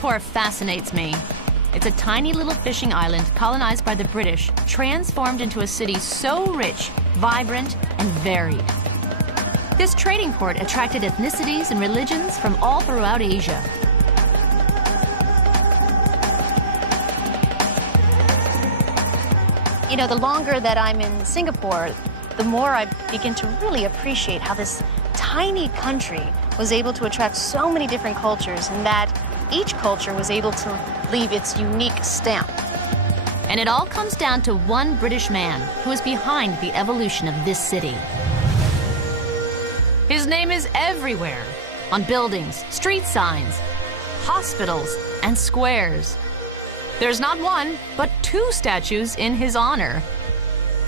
Singapore fascinates me. It's a tiny little fishing island colonized by the British, transformed into a city so rich, vibrant, and varied. This trading port attracted ethnicities and religions from all throughout Asia. You know, the longer that I'm in Singapore, the more I begin to really appreciate how this tiny country was able to attract so many different cultures, and that each culture was able to leave its unique stamp. And it all comes down to one British man who is behind the evolution of this city. His name is everywhere, on buildings, street signs, hospitals, and squares. There's not one, but 2 statues in his honor.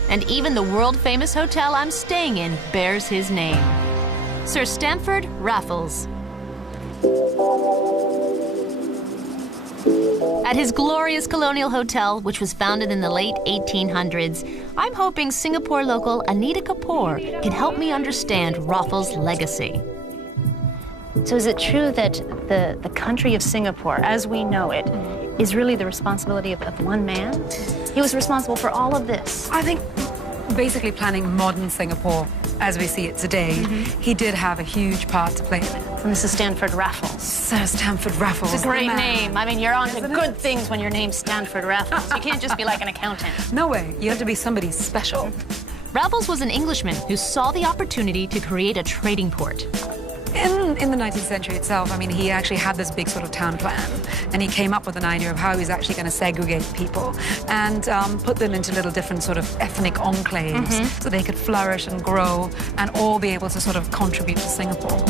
And even the world-famous hotel I'm staying in bears his name. Sir Stamford Raffles. At his glorious colonial hotel, which was founded in the late 1800s, I'm hoping Singapore local Anita Kapoor can help me understand Raffles' legacy. So is it true that the country of Singapore, as we know it, is really the responsibility of one man? He was responsible for all of this. I think basically planning modern Singapore as we see it today, he did have a huge part to play in it. Mrs. Stanford Raffles. Sir Stamford Raffles. It's a great name. I mean, you're on to good things when your name's Stanford Raffles. You can't just be like an accountant. No way. You have to be somebody special. Raffles was an Englishman who saw the opportunity to create a trading port. In the 19th century itself, I mean, he actually had this big sort of town plan, and he came up with an idea of how he was actually going to segregate people and put them into little different sort of ethnic enclaves so they could flourish and grow and all be able to sort of contribute to Singapore.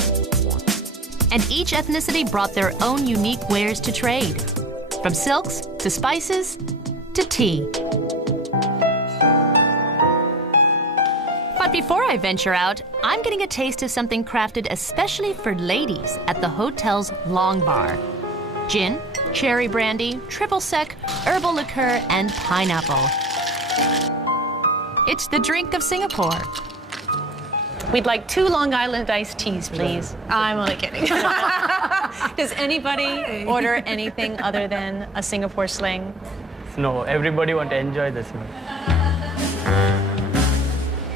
And each ethnicity brought their own unique wares to trade, from silks to spices to tea. But before I venture out, I'm getting a taste of something crafted especially for ladies at the hotel's Long Bar. Gin, cherry brandy, triple sec, herbal liqueur, and pineapple. It's the drink of Singapore. We'd like 2 Long Island iced teas, please. I'm only kidding. Does anybody order anything other than a Singapore sling? No, everybody want to enjoy this one.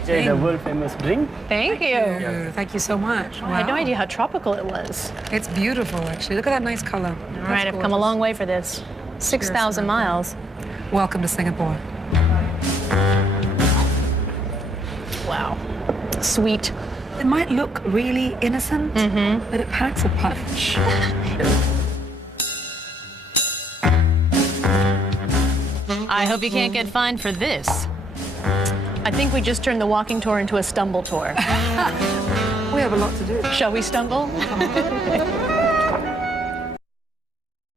The world famous drink. Thank you. Yeah. Thank you so much. Wow. I had no idea how tropical it was. It's beautiful, actually. Look at that nice color. All right, I've come a long way for this. 6,000 miles. Welcome to Singapore. Wow. Sweet. It might look really innocent, but it packs a punch. I hope you can't get fined for this. I think we just turned the walking tour into a stumble tour. We have a lot to do. Shall we stumble?